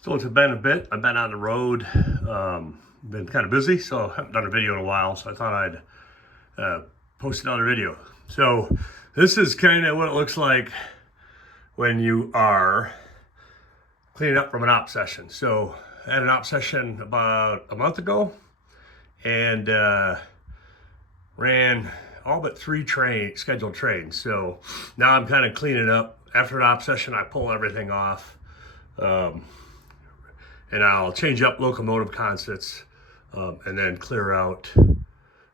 So it's been a bit. I've been on the road, been kind of busy, so I haven't done a video in a while. So I thought I'd post another video. So this is kind of what it looks like when you are cleaning up from an op session. So I had an op session about a month ago and ran all but 3 scheduled trains. So now I'm kind of cleaning up. After an op session, I pull everything off. And I'll change up locomotive consets and then clear out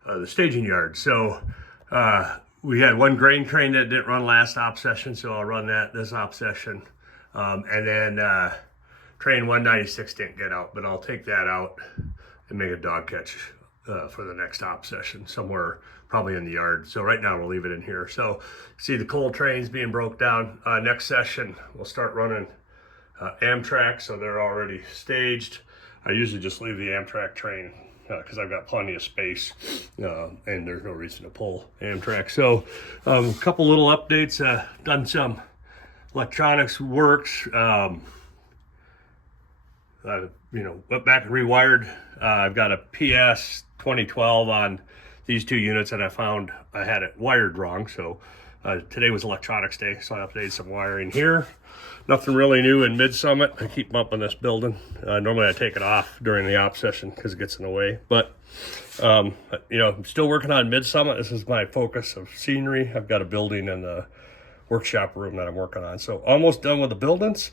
the staging yard. So we had one grain train that didn't run last op session, so I'll run that this op session. And then train 196 didn't get out, but I'll take that out and make a dog catch for the next op session somewhere probably in the yard. So right now we'll leave it in here. So see the coal trains being broke down. Next session we'll start running Amtrak, so they're already staged. I usually just leave the Amtrak train because I've got plenty of space and there's no reason to pull Amtrak. So a couple little updates. Done some electronics works. Went back and rewired. I've got a PS 2012 on these 2 units that I found I had it wired wrong. So today was electronics day, so I updated some wiring here. Nothing really new in Mid-Summit. I keep bumping this building. Normally I take it off during the op session because it gets in the way. But, I'm still working on Mid-Summit. This is my focus of scenery. I've got a building in the workshop room that I'm working on. So almost done with the buildings.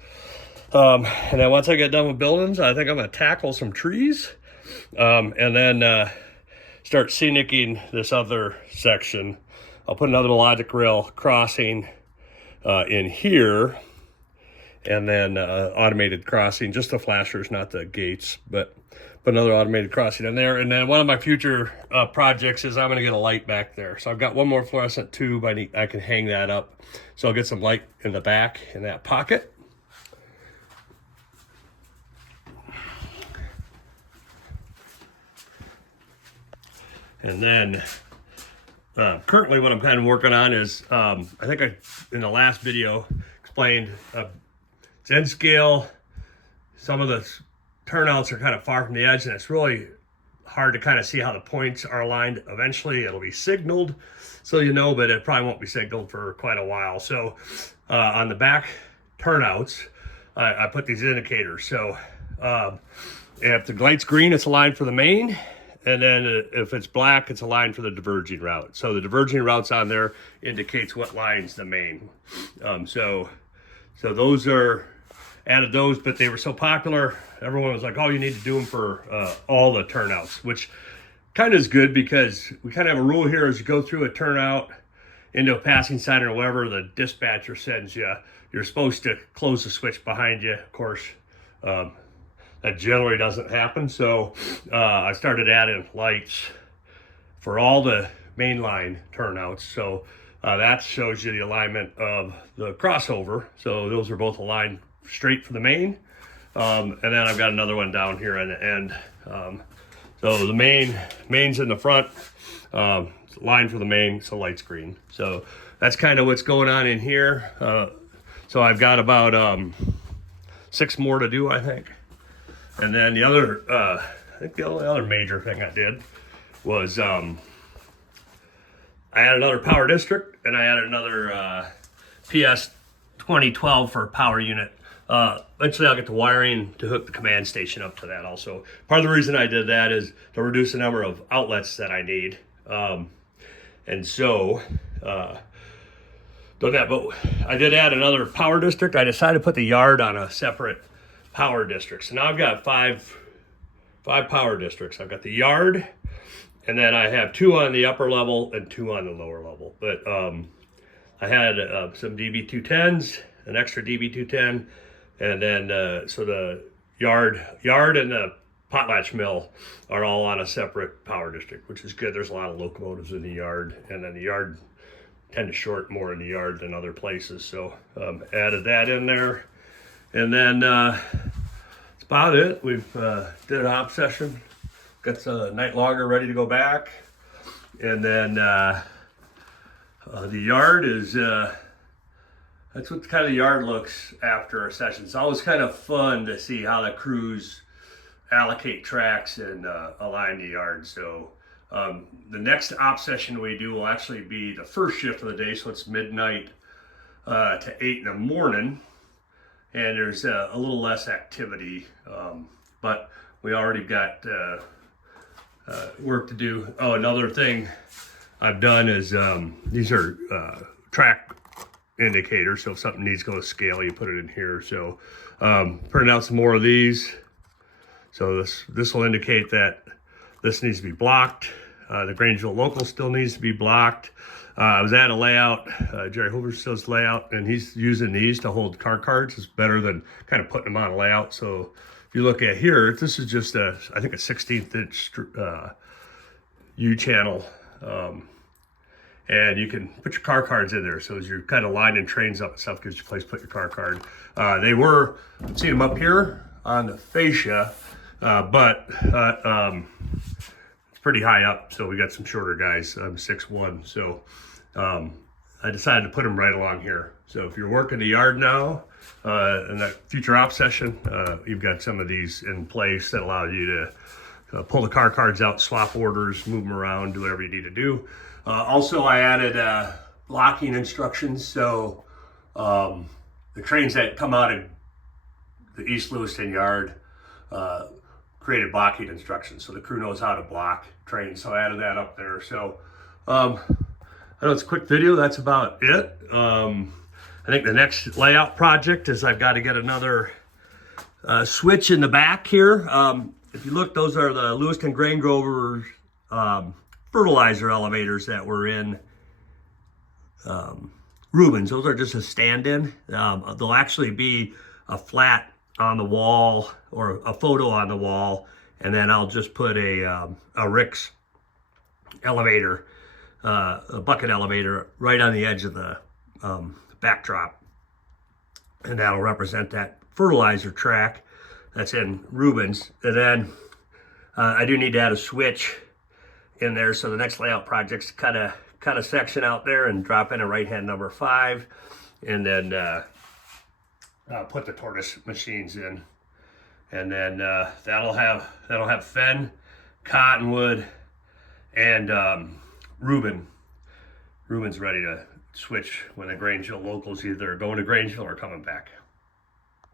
And then once I get done with buildings, I think I'm going to tackle some trees. And then start scenicking this other section. I'll put another logic rail crossing in here. And then automated crossing, just the flashers, not the gates, but another automated crossing in there. And then one of my future projects is I'm going to get a light back there. So I've got one more fluorescent tube. I can hang that up. So I'll get some light in the back in that pocket. And then currently what I'm kind of working on is, I think in the last video explained Zen scale. Some of the turnouts are kind of far from the edge and it's really hard to kind of see how the points are aligned. Eventually it'll be signaled, so but it probably won't be signaled for quite a while. So on the back turnouts, I put these indicators. So if the light's green, it's aligned for the main. And then if it's black, it's aligned for the diverging route. So the diverging routes on there indicates what line's the main. So those are added those, but they were so popular, everyone was like, oh, you need to do them for all the turnouts, which kind of is good because we kind of have a rule here as you go through a turnout into a passing sign or whatever the dispatcher sends you, you're supposed to close the switch behind you. Of course, that generally doesn't happen. So I started adding lights for all the mainline turnouts. So that shows you the alignment of the crossover. So those are both aligned straight for the main. And then I've got another one down here on the end. So the main's in the front, line for the main, so light's green. So that's kind of what's going on in here. So I've got about 6 more to do, I think. And then the other, I think the only other major thing I did was I added another power district and I added another PS 2012 for power unit. Eventually I'll get the wiring to hook the command station up to that also. Part of the reason I did that is to reduce the number of outlets that I need. And so, done that, but I did add another power district. I decided to put the yard on a separate power district. So now I've got five power districts. I've got the yard, and then I have 2 on the upper level and 2 on the lower level. But I had some DB210s, an extra DB210, and then so the yard and the potlatch mill are all on a separate power district, which is good. There's a lot of locomotives in the yard, and then the yard tend to short more in the yard than other places. So added that in there. And then that's about it. We've did an op session, got the night logger ready to go back. And then the yard is That's what kind of the yard looks after a session. It's always kind of fun to see how the crews allocate tracks and align the yard. So the next op session we do will actually be the first shift of the day, so it's midnight to 8 in the morning, and there's a little less activity, but we already got work to do. Oh, another thing I've done is these are track indicators, so if something needs to go to scale, you put it in here. So printing out some more of these. So this will indicate that this needs to be blocked. The Grangeville local still needs to be blocked. I was at a layout, Jerry Hoover does layout, and he's using these to hold car cards. It's better than kind of putting them on a layout. So if you look at here, this is just I think a 16th inch U-channel. And you can put your car cards in there. So as you're kind of lining trains up and stuff, gives you a place to put your car card. I've seen them up here on the fascia, but it's pretty high up. So we got some shorter guys. I'm 6'1", so I decided to put them right along here. So if you're working the yard now, in that future op session, you've got some of these in place that allow you to pull the car cards out, swap orders, move them around, do whatever you need to do. Also, I added blocking instructions. So the trains that come out of the East Lewiston yard created blocking instructions, so the crew knows how to block trains. So I added that up there. So I know it's a quick video. That's about it. I think the next layout project is I've got to get another switch in the back here. If you look, those are the Lewiston Grain Growers fertilizer elevators that were in Rubens. Those are just a stand-in. They'll actually be a flat on the wall or a photo on the wall, and then I'll just put a Rick's elevator, a bucket elevator, right on the edge of the backdrop, and that'll represent that fertilizer track that's in Rubens. And then I do need to add a switch in there, so the next layout project's cut a section out there and drop in a right hand number 5, and then put the tortoise machines in, and then that'll have Fen, Cottonwood, and Reuben's ready to switch when the Grangeville locals either going to Grangeville or coming back.